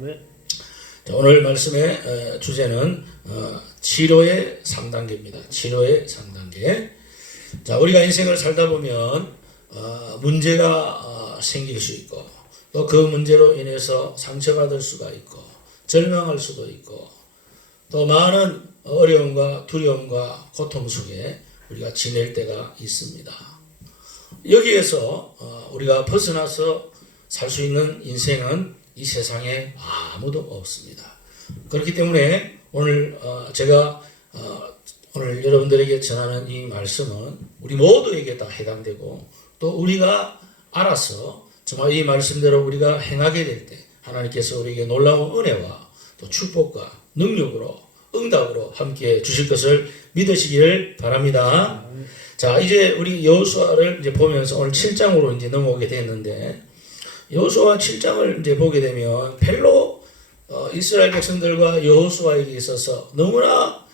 아멘. 자, 오늘 말씀의 주제는 치료의 3단계입니다. 치료의 3단계. 자, 우리가 인생을 살다 보면 문제가 생길 수 있고 또 그 문제로 인해서 상처받을 수가 있고 절망할 수도 있고 또 많은 어려움과 두려움과 고통 속에 우리가 지낼 때가 있습니다. 여기에서 우리가 벗어나서 살 수 있는 인생은 이 세상에 아무도 없습니다. 그렇기 때문에 오늘 제가 오늘 여러분들에게 전하는 이 말씀은 우리 모두에게 다 해당되고 또 우리가 알아서 정말 이 말씀대로 우리가 행하게 될 때 하나님께서 우리에게 놀라운 은혜와 또 축복과 능력으로 응답으로 함께 주실 것을 믿으시기를 바랍니다. 자, 이제 우리 여호수아를 이제 보면서 오늘 7장으로 이제 넘어오게 됐는데 여호수아 7장을 이제 보게 되면 별로 이스라엘 백성들과 여호수아에게 있어서 너무나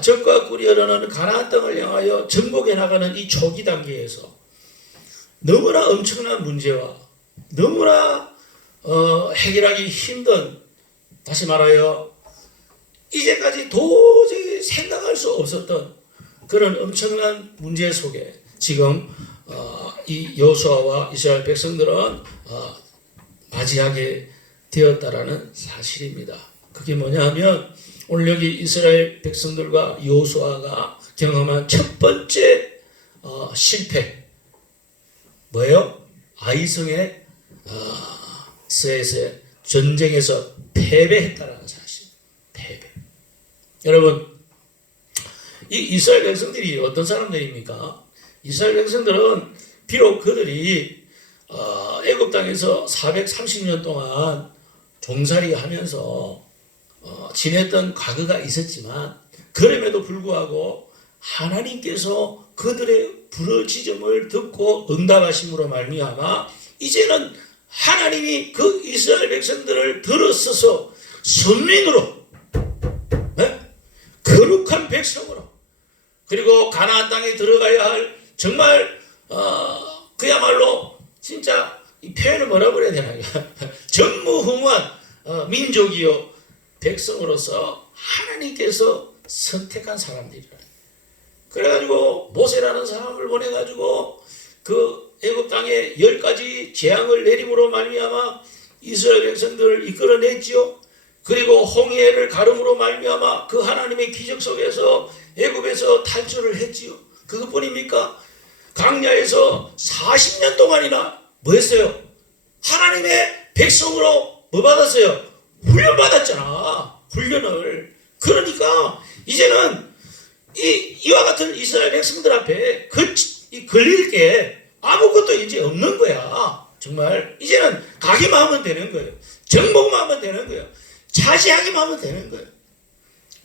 적과 꿀이 흐르는 가나안 땅을 향하여 정복해 나가는 이 초기 단계에서 너무나 엄청난 문제와 너무나 해결하기 힘든, 다시 말하여 이제까지 도저히 생각할 수 없었던 그런 엄청난 문제 속에 지금 이 여호수아와 이스라엘 백성들은 맞이하게 되었다라는 사실입니다. 그게 뭐냐 하면 오늘 여기 이스라엘 백성들과 여호수아가 경험한 첫 번째 실패 뭐예요? 아이성의 스에스의 전쟁에서 패배했다라는 사실. 패배. 여러분, 이 이스라엘 백성들이 어떤 사람들입니까? 이스라엘 백성들은 비록 그들이 애굽 땅에서 430년 동안 종살이 하면서 지냈던 과거가 있었지만 그럼에도 불구하고 하나님께서 그들의 부르짖음을 듣고 응답하심으로 말미암아 이제는 하나님이 그 이스라엘 백성들을 들어서서 선민으로 거룩한 백성으로 그리고 가나안 땅에 들어가야 할 정말 그야말로 진짜 이 표현을 뭐라고 그래야 되나 전무후무한 민족이요 백성으로서 하나님께서 선택한 사람들이라. 그래가지고 모세라는 사람을 보내가지고 그 애굽 땅에 10가지 재앙을 내림으로 말미암아 이스라엘 백성들을 이끌어냈지요. 그리고 홍해를 가름으로 말미암아 그 하나님의 기적 속에서 애굽에서 탈출을 했지요. 그것뿐입니까? 광야에서 40년 동안이나 뭐 했어요? 하나님의 백성으로 뭐 받았어요? 훈련 받았잖아. 훈련을. 그러니까 이제는 이와 같은 이스라엘 백성들 앞에 걸릴 게 아무것도 이제 없는 거야. 정말 이제는 가기만 하면 되는 거예요. 정복만 하면 되는 거예요. 차지하기만 하면 되는 거예요.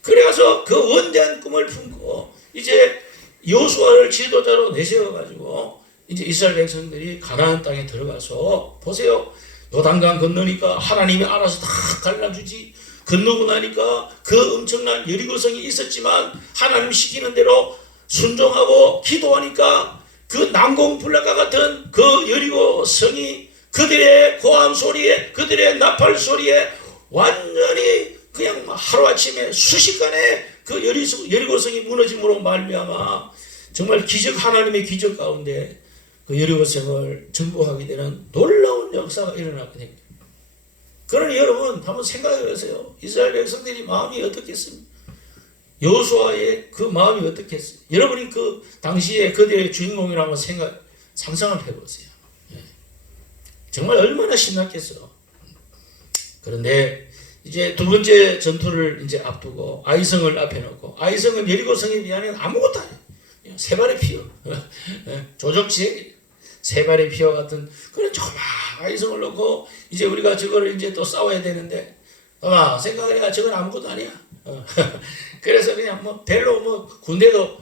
그래서 그 원대한 꿈을 품고 이제 여호수아를 지도자로 내세워가지고 이제 이스라엘 백성들이 가나안 땅에 들어가서 보세요. 요단강 건너니까 하나님이 알아서 다 갈라주지. 건너고 나니까 그 엄청난 여리고성이 있었지만 하나님 시키는 대로 순종하고 기도하니까 그 난공불락과 같은 그 여리고성이 그들의 고함 소리에 그들의 나팔 소리에 완전히 그냥 하루아침에 순식간에 그 여리고성이 무너짐으로 말미암아 정말 하나님의 기적 가운데 그 여리고성을 정복하게 되는 놀라운 역사가 일어나게 됩니다. 그러니 여러분 한번 생각해 보세요. 이스라엘 백성들이 마음이 어떻겠습니까? 여호수아의 그 마음이 어떻겠어요? 여러분이 그 당시에 그들의 주인공이라고 상상을 해보세요. 정말 얼마나 신났겠어요. 그런데 이제 두 번째 전투를 이제 앞두고 아이성을 앞에 놓고 아이성은 여리고성에 비하면 아무것도 아니에요. 세 발의 피어. 조적지 세 발의 피와 같은 그런 조그만 아이성을 놓고 이제 우리가 저거를 이제 또 싸워야 되는데 아마 생각해야 저건 아무것도 아니야. 그래서 그냥 뭐 별로 뭐 군대도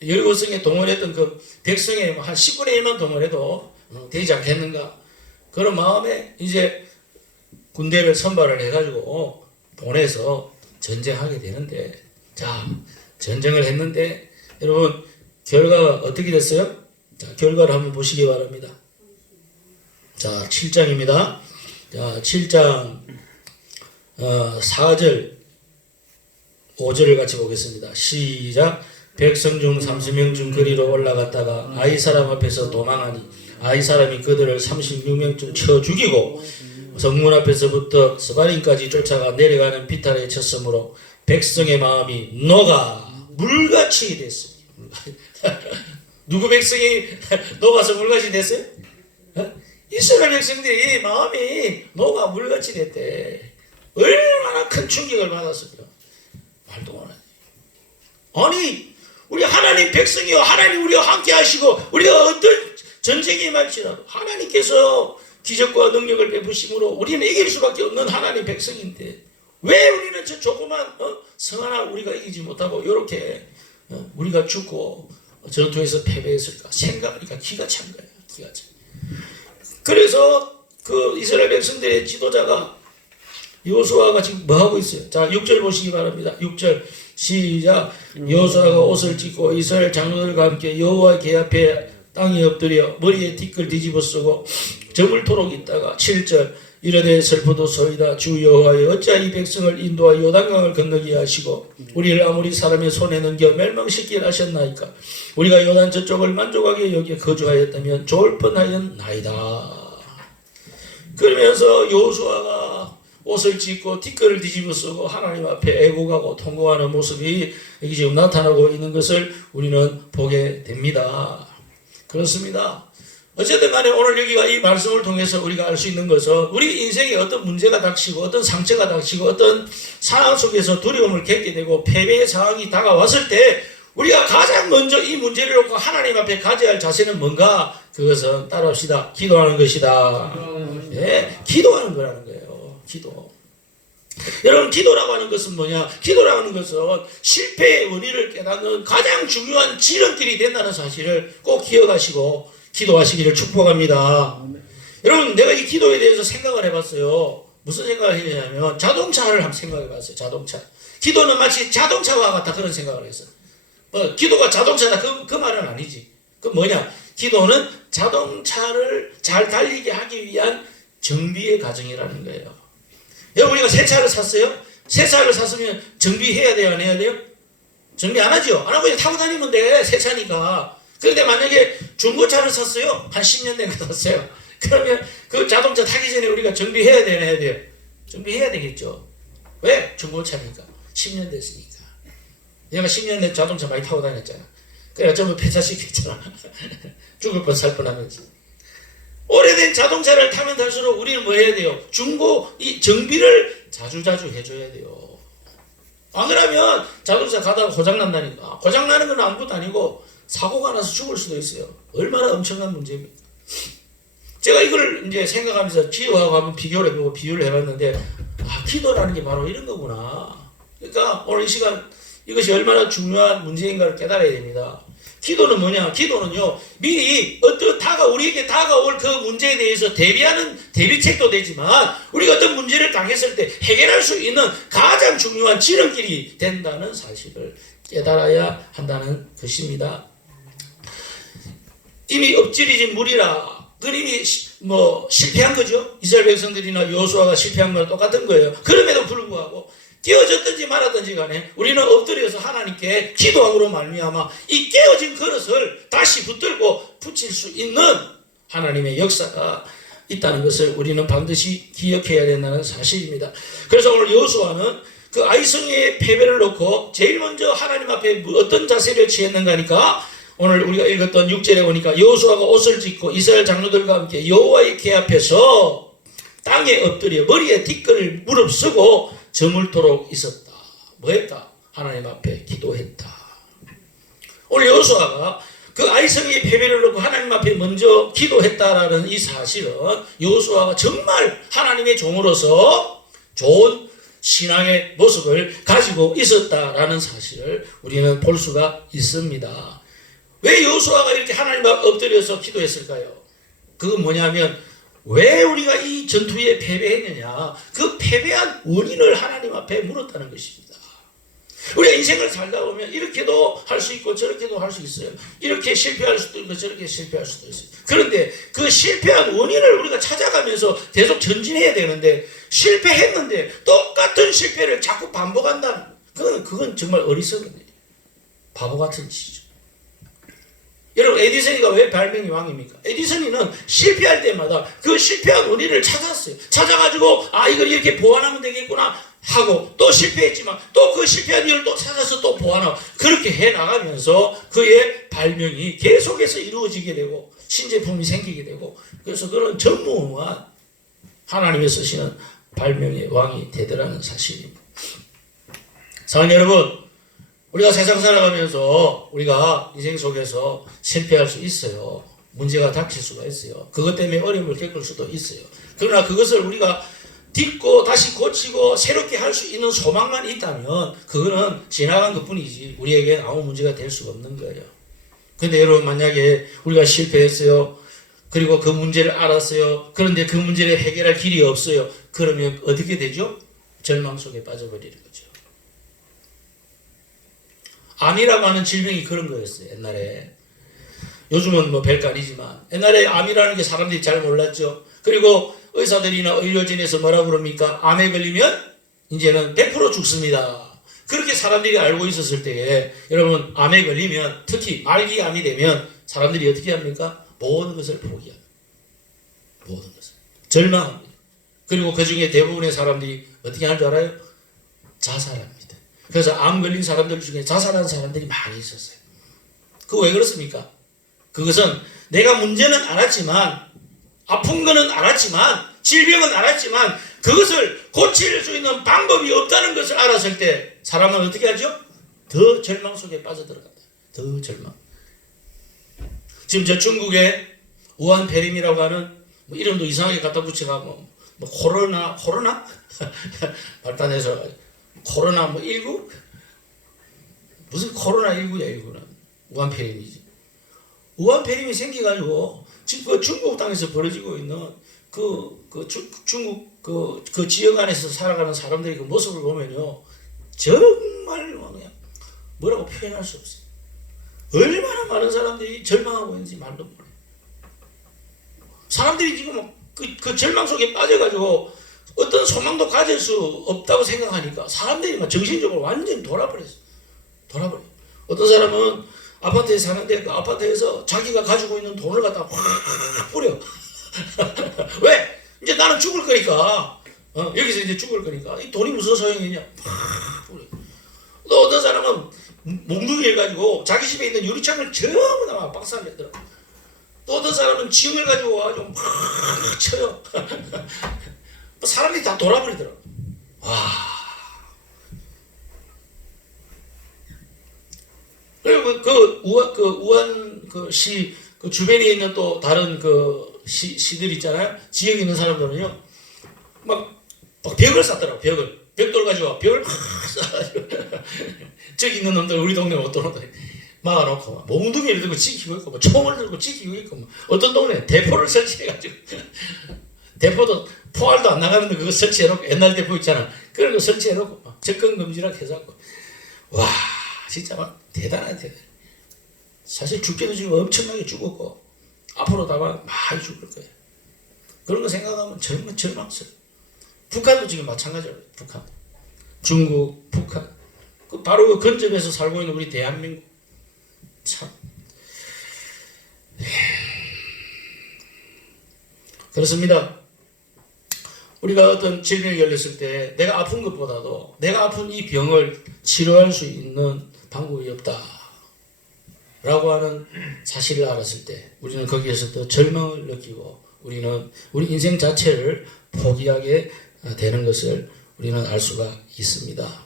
여리고성에 동원했던 그 백성의 한 10분의 1만 동원해도 되지 않겠는가 그런 마음에 이제 군대를 선발을 해가지고 보내서 전쟁하게 되는데 자 전쟁을 했는데 여러분 결과가 어떻게 됐어요? 자 결과를 한번 보시기 바랍니다. 자 7장입니다. 자, 7장 4절 5절을 같이 보겠습니다. 시작. 백성 중 30명 중 거리로 올라갔다가 아이 사람 앞에서 도망하니 아이 사람이 그들을 36명쯤 쳐 죽이고 성문 앞에서부터 스바림까지 쫓아가 내려가는 비탈에 쳤으므로 백성의 마음이 녹아 물같이 됐습니다. 누구 백성이 녹아서 물같이 됐어요? 이스라엘 백성들이 마음이 녹아 물같이 됐대. 얼마나 큰 충격을 받았을까? 말도 안 해. 아니 우리 하나님 백성이요, 하나님 우리와 함께 하시고 우리가 어떤 전쟁에 임할지라도 하나님께서 기적과 능력을 베푸심으로 우리는 이길 수밖에 없는 하나님 백성인데 왜 우리는 저 조그만 성 하나 우리가 이기지 못하고 이렇게 우리가 죽고 전투에서 패배했을까 생각하니까 기가 찬 거야. 기가 차. 그래서 그 이스라엘 백성들의 지도자가 여호수아가 지금 뭐 하고 있어요? 자, 6절 보시기 바랍니다. 6절 시작. 여호수아가 옷을 찢고 이스라엘 장로들과 함께 여호와 궤 앞에 땅에 엎드려 머리에 티끌 뒤집어 쓰고 저물토록 있다가 7절 이르되 슬프도소이다. 주 여호와여 어찌 이 백성을 인도하 요단강을 건너게 하시고 우리를 아무리 사람의 손에 넘겨 멸망시키려 하셨나이까. 우리가 요단 저쪽을 만족하게 여기에 거주하였다면 좋을 뻔하였나이다. 그러면서 여호수아가 옷을 찢고 티끌을 뒤집어 쓰고 하나님 앞에 애국하고 통곡하는 모습이 여기 지금 나타나고 있는 것을 우리는 보게 됩니다. 그렇습니다. 어쨌든 간에 오늘 여기가 이 말씀을 통해서 우리가 알 수 있는 것은 우리 인생에 어떤 문제가 닥치고 어떤 상처가 닥치고 어떤 상황 속에서 두려움을 겪게 되고 패배의 상황이 다가왔을 때 우리가 가장 먼저 이 문제를 놓고 하나님 앞에 가져야 할 자세는 뭔가? 그것은 따라합시다. 기도하는 것이다. 네, 기도하는 거라는 거예요. 기도. 여러분 기도라고 하는 것은 뭐냐? 기도라고 하는 것은 실패의 원인을 깨닫는 가장 중요한 지름길이 된다는 사실을 꼭 기억하시고 기도하시기를 축복합니다. 여러분 내가 이 기도에 대해서 생각을 해봤어요. 무슨 생각을 했냐면 자동차를 한번 생각해봤어요. 자동차. 기도는 마치 자동차와 같다 그런 생각을 했어요. 기도가 자동차다 그 말은 아니지. 그 뭐냐? 기도는 자동차를 잘 달리게 하기 위한 정비의 과정이라는 거예요. 여러분 우리가 새 차를 샀어요? 새 차를 샀으면 정비해야 돼요? 안 해야 돼요? 정비 안 하죠? 안 하고 그냥 타고 다니면 돼. 새 차니까. 그런데 만약에 중고차를 샀어요? 한 10년 된 거 샀어요. 그러면 그 자동차 타기 전에 우리가 정비해야 돼요? 안 해야 돼요? 정비해야 되겠죠. 왜? 중고차니까. 10년 됐으니까. 내가 10년 된 자동차 많이 타고 다녔잖아. 그래 전부 폐차시켰잖아. 죽을 뻔 살 뻔하면서. 오래된 자동차를 타면 탈수록 우리는 뭐 해야 돼요? 이 정비를 자주자주 해줘야 돼요. 안 그러면 자동차 가다가 고장난다니까. 고장나는 건 아무것도 아니고 사고가 나서 죽을 수도 있어요. 얼마나 엄청난 문제입니까? 제가 이걸 이제 생각하면서 기도하고 한번 비교를 해보고 비유를 해봤는데 기도라는 게 바로 이런 거구나. 그러니까 오늘 이 시간 이것이 얼마나 중요한 문제인가를 깨달아야 됩니다. 기도는 뭐냐? 기도는요, 미리 우리에게 다가올 그 문제에 대해서 대비하는 대비책도 되지만, 우리가 어떤 문제를 당했을 때 해결할 수 있는 가장 중요한 지름길이 된다는 사실을 깨달아야 한다는 것입니다. 이미 엎질러진 물이라, 그 이미 실패한 거죠. 이스라엘 백성들이나 여호수아가 실패한 거랑 똑같은 거예요. 그럼에도 불구하고, 깨어졌든지 말았든지 간에 우리는 엎드려서 하나님께 기도함으로 말미암아 이 깨어진 그릇을 다시 붙들고 붙일 수 있는 하나님의 역사가 있다는 것을 우리는 반드시 기억해야 된다는 사실입니다. 그래서 오늘 여호수아는 그 아이성의 패배를 놓고 제일 먼저 하나님 앞에 어떤 자세를 취했는가니까 오늘 우리가 읽었던 6절에 보니까 여호수아가 옷을 찢고 이스라엘 장로들과 함께 여호와의 궤 앞에서 땅에 엎드려 머리에 티끌을 무릅쓰고 저물도록 있었다. 뭐했다? 하나님 앞에 기도했다. 오늘 여호수아가 그 아이성의 패배를 놓고 하나님 앞에 먼저 기도했다라는 이 사실은 여호수아가 정말 하나님의 종으로서 좋은 신앙의 모습을 가지고 있었다라는 사실을 우리는 볼 수가 있습니다. 왜 여호수아가 이렇게 하나님 앞에 엎드려서 기도했을까요? 그건 뭐냐면 왜 우리가 이 전투에 패배했느냐? 그 패배한 원인을 하나님 앞에 물었다는 것입니다. 우리가 인생을 살다 보면 이렇게도 할 수 있고 저렇게도 할 수 있어요. 이렇게 실패할 수도 있고 저렇게 실패할 수도 있어요. 그런데 그 실패한 원인을 우리가 찾아가면서 계속 전진해야 되는데 실패했는데 똑같은 실패를 자꾸 반복한다는 그건 정말 어리석은 일이에요. 바보 같은 짓이죠. 여러분 에디슨이가 왜 발명의 왕입니까? 에디슨이는 실패할 때마다 그 실패한 원인을 찾았어요. 찾아가지고 이걸 이렇게 보완하면 되겠구나 하고 또 실패했지만 또 그 실패한 일을 또 찾아서 또 보완하고 그렇게 해나가면서 그의 발명이 계속해서 이루어지게 되고 신제품이 생기게 되고 그래서 그런 전무후무한 하나님의 쓰시는 발명의 왕이 되더라는 사실입니다. 사랑하는 여러분, 우리가 세상 살아가면서 우리가 인생 속에서 실패할 수 있어요. 문제가 닥칠 수가 있어요. 그것 때문에 어려움을 겪을 수도 있어요. 그러나 그것을 우리가 딛고 다시 고치고 새롭게 할 수 있는 소망만 있다면 그거는 지나간 것뿐이지 우리에겐 아무 문제가 될 수가 없는 거예요. 그런데 여러분 만약에 우리가 실패했어요. 그리고 그 문제를 알았어요. 그런데 그 문제를 해결할 길이 없어요. 그러면 어떻게 되죠? 절망 속에 빠져버리는 거죠. 암이라고 하는 질병이 그런 거였어요. 옛날에. 요즘은 뭐 별거 아니지만 옛날에 암이라는 게 사람들이 잘 몰랐죠. 그리고 의사들이나 의료진에서 뭐라고 그럽니까? 암에 걸리면 이제는 100% 죽습니다. 그렇게 사람들이 알고 있었을 때에 여러분 암에 걸리면 특히 말기암이 되면 사람들이 어떻게 합니까? 모든 것을 포기합니다. 모든 것을. 절망합니다. 그리고 그 중에 대부분의 사람들이 어떻게 하는 줄 알아요? 자살합니다. 그래서 암 걸린 사람들 중에 자살한 사람들이 많이 있었어요. 그거 왜 그렇습니까? 그것은 내가 문제는 알았지만 아픈 거는 알았지만 질병은 알았지만 그것을 고칠 수 있는 방법이 없다는 것을 알았을 때 사람은 어떻게 하죠? 더 절망 속에 빠져들어간다. 더 절망. 지금 저 중국의 우한폐렴이라고 하는 뭐 이름도 이상하게 갖다 붙여가고 뭐 코로나 발단해서 코로나 뭐 19? 무슨 코로나 19야 19는 우한폐렴이지. 우한폐렴이 생겨가지고 지금 그 중국 땅에서 벌어지고 있는 중국 그 지역 안에서 살아가는 사람들의 그 모습을 보면요 정말 그냥 뭐라고 표현할 수 없어요. 얼마나 많은 사람들이 절망하고 있는지 말도 못해요. 사람들이 지금 그 절망 속에 빠져가지고 어떤 소망도 가질 수 없다고 생각하니까 사람들이 막 정신적으로 완전히 돌아버렸어. 어떤 사람은 아파트에 사는데 그 아파트에서 자기가 가지고 있는 돈을 갖다 확 뿌려. 왜? 이제 나는 죽을 거니까. 여기서 이제 죽을 거니까. 이 돈이 무슨 소용이냐? 확 뿌려. 또 어떤 사람은 몽둥이를 가지고 자기 집에 있는 유리창을 전부 다 박살내더라. 또 어떤 사람은 지형을 가지고 와가지고 막 쳐요. 사람이 다 돌아버리더라고. 와. 그리고 우한 시 주변에 있는 또 다른 시들 있잖아요. 지역에 있는 사람들은요, 막 벽을 쌓더라고. 벽돌 가지고 벽을 쌓아가지고 저기 있는 놈들 우리 동네 어떤 놈들 막아놓고 막 몽둥이를 들고 지키고 있고, 뭐 총을 들고 지키고 있고, 뭐 어떤 동네 대포를 설치해가지고 대포도 포알도 안 나가는데 그거 설치해놓고 옛날 대포 있잖아. 그런 거 설치해놓고 막 접근 금지라 해서고 와 진짜 막 대단하대. 사실 죽기도 지금 엄청나게 죽었고 앞으로 아마 많이 죽을 거예요. 그런 거 생각하면 절망스러워. 북한도 지금 마찬가지예요. 북한, 중국, 북한. 바로 그 근접에서 살고 있는 우리 대한민국. 참. 그렇습니다. 우리가 어떤 질병이 걸렸을 때 내가 아픈 것보다도 내가 아픈 이 병을 치료할 수 있는 방법이 없다 라고 하는 사실을 알았을 때 우리는 거기에서 더 절망을 느끼고 우리는 우리 인생 자체를 포기하게 되는 것을 우리는 알 수가 있습니다.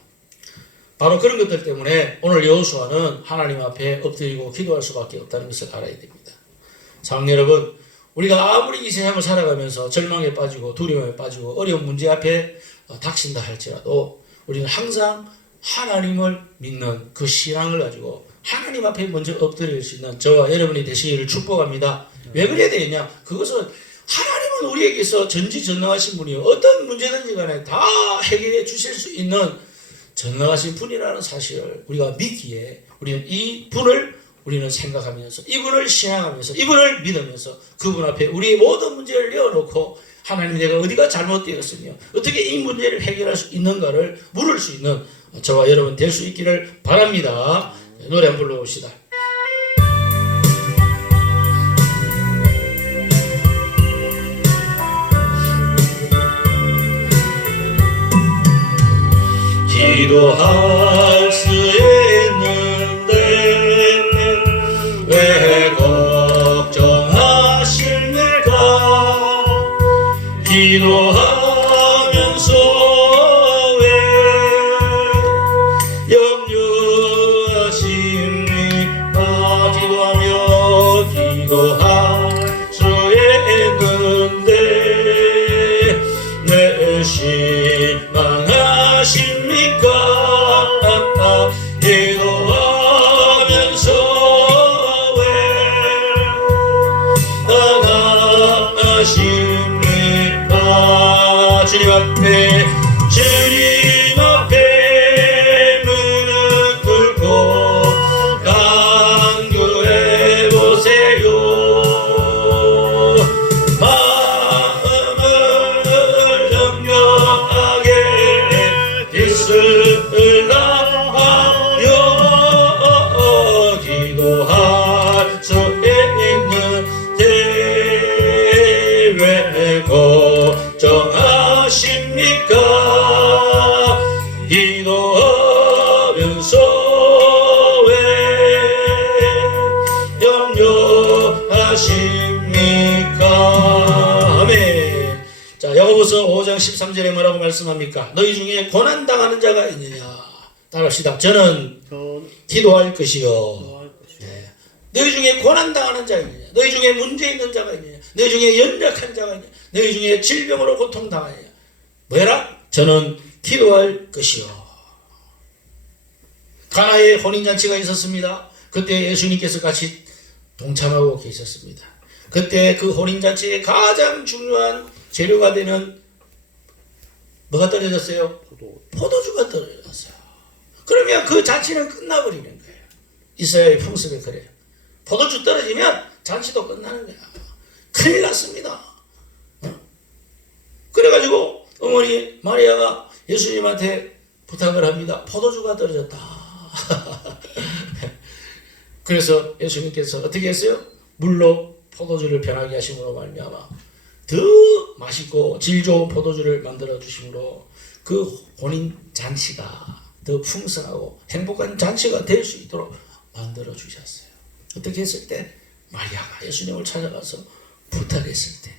바로 그런 것들 때문에 오늘 여호수아는 하나님 앞에 엎드리고 기도할 수밖에 없다는 것을 알아야 됩니다. 사랑하는 여러분, 우리가 아무리 이 세상을 살아가면서 절망에 빠지고 두려움에 빠지고 어려운 문제 앞에 닥친다 할지라도 우리는 항상 하나님을 믿는 그 신앙을 가지고 하나님 앞에 먼저 엎드릴 수 있는 저와 여러분이 되시기를 축복합니다. 왜 그래야 되느냐? 그것은 하나님은 우리에게서 전지전능하신 분이요 어떤 문제든지 간에 다 해결해 주실 수 있는 전능하신 분이라는 사실을 우리가 믿기에 우리는 이 분을 우리는 생각하면서 이분을 신앙하면서 이분을 믿으면서 그분 앞에 우리의 모든 문제를 내어놓고 하나님 내가 어디가 잘못되었으며 어떻게 이 문제를 해결할 수 있는가를 물을 수 있는 저와 여러분 될 수 있기를 바랍니다. 노래 한번 불러봅시다. 기도할 수 있는데 왜 걱정하십니까? 기도하면서 왜 염려하십니까? 기도할 수 있는데 내 실망하십니까? 기도하면서 왜 나가십니까? 주님 앞에 무릎 꿇고 간구해 보세요. 마음을 정결하게 빛을 나하여 기도할 수 있는데 왜 걱정하십니까? 기도하면서 왜 염려하십니까? 아멘. 자, 야고보서 5장 13절에 뭐라고 말씀합니까? 너희 중에 고난당하는 자가 있느냐? 따라합시다. 저는 기도할 것이요. 네. 너희 중에 고난당하는 자가 있느냐? 너희 중에 문제 있는 자가 있느냐? 너희 중에 연약한 자가 있느냐? 너희 중에 질병으로 고통당하느냐? 뭐라? 저는 기도할 것이요. 가나에 혼인잔치가 있었습니다. 그때 예수님께서 같이 동참하고 계셨습니다. 그때 그 혼인잔치의 가장 중요한 재료가 되는 뭐가 떨어졌어요? 포도주가 떨어졌어요. 그러면 그 잔치는 끝나버리는 거예요. 이스라엘 풍습에 그래요. 포도주 떨어지면 잔치도 끝나는 거야. 큰일 났습니다. 그래가지고 어머니 마리아가 예수님한테 부탁을 합니다. 포도주가 떨어졌다. 그래서 예수님께서 어떻게 했어요? 물로 포도주를 변하게 하심으로 말미암아 더 맛있고 질 좋은 포도주를 만들어 주심으로 그 혼인 잔치가 더 풍성하고 행복한 잔치가 될 수 있도록 만들어 주셨어요. 어떻게 했을 때? 마리아가 예수님을 찾아가서 부탁했을 때.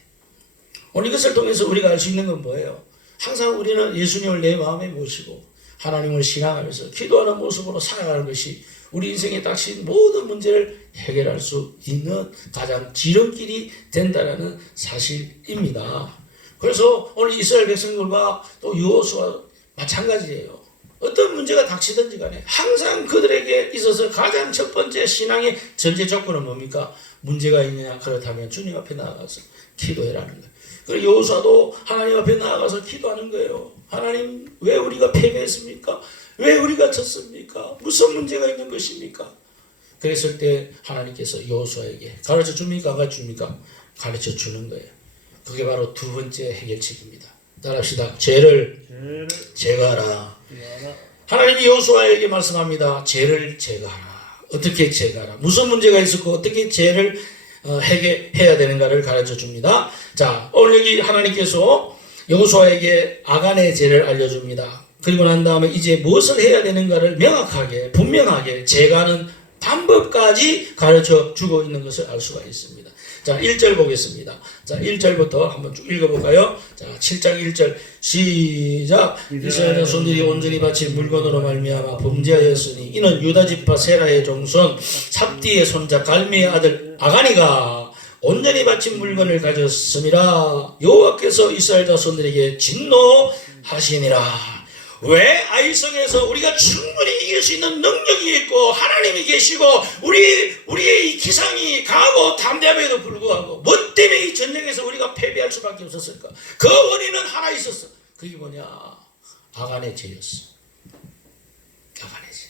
오늘 이것을 통해서 우리가 알 수 있는 건 뭐예요? 항상 우리는 예수님을 내 마음에 모시고 하나님을 신앙하면서 기도하는 모습으로 살아가는 것이 우리 인생에 닥친 모든 문제를 해결할 수 있는 가장 지름길이 된다는 사실입니다. 그래서 오늘 이스라엘 백성들과 또 여호수아와 마찬가지예요. 어떤 문제가 닥치든지 간에 항상 그들에게 있어서 가장 첫 번째 신앙의 전제 조건은 뭡니까? 문제가 있느냐? 그렇다면 주님 앞에 나아가서 기도해라는 거예요. 그리고 여호수아도 하나님 앞에 나아가서 기도하는 거예요. 하나님, 왜 우리가 패배했습니까? 왜 우리가 졌습니까? 무슨 문제가 있는 것입니까? 그랬을 때 하나님께서 여호수아에게 가르쳐 줍니까? 안 가르쳐 줍니까? 가르쳐 주는 거예요. 그게 바로 두 번째 해결책입니다. 따라합시다. 죄를 제거하라. 하나님이 여호수아에게 말씀합니다. 죄를 제거하라. 어떻게 제거하라? 무슨 문제가 있었고 어떻게 죄를 해결해야 되는가를 가르쳐 줍니다. 자, 오늘 여기 하나님께서 여호수아에게 아간의 죄를 알려줍니다. 그리고 난 다음에 이제 무엇을 해야 되는가를 명확하게 분명하게 제거하는 방법까지 가르쳐 주고 있는 것을 알 수가 있습니다. 자, 1절 보겠습니다. 자, 1절부터 한번 쭉 읽어볼까요? 자, 7장 1절 시작. 이스라엘 자손들이 온전히 바친 물건으로 말미암아 범죄하였으니 이는 유다 지파 세라의 종손 삽디의 손자 갈미의 아들 아가니가 온전히 바친 물건을 가졌음이라. 여호와께서 이스라엘 자손들에게 진노하시니라. 왜? 아이성에서 우리가 충분히 이길 수 있는 능력이 있고 하나님이 계시고 우리의 이 기상이 강하고 담대함에도 불구하고 뭐 때문에 이 전쟁에서 우리가 패배할 수밖에 없었을까? 그 원인은 하나 있었어. 그게 뭐냐? 아간의 죄였어. 격하네지.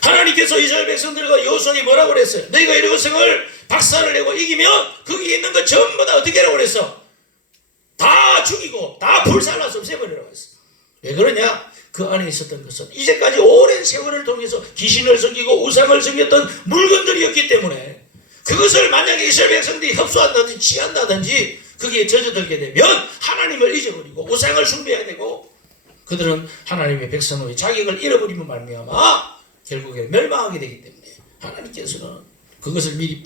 하나님께서 이스라엘 백성들과 여호수아에게 뭐라고 그랬어요? 너희가 여리고성을 박살을 내고 이기면 거기 있는 거 전부 다 어떻게 하라고 그랬어? 다 죽이고 다 불살라서 없애버리라고 했어. 왜 그러냐? 그 안에 있었던 것은 이제까지 오랜 세월을 통해서 귀신을 섬기고 우상을 섬겼던 물건들이었기 때문에 그것을 만약에 이스라엘 백성들이 흡수한다든지 취한다든지 거기에 젖어들게 되면 하나님을 잊어버리고 우상을 숭배해야 되고 그들은 하나님의 백성의 자격을 잃어버리면 말미암아 결국에 멸망하게 되기 때문에 하나님께서는 그것을 미리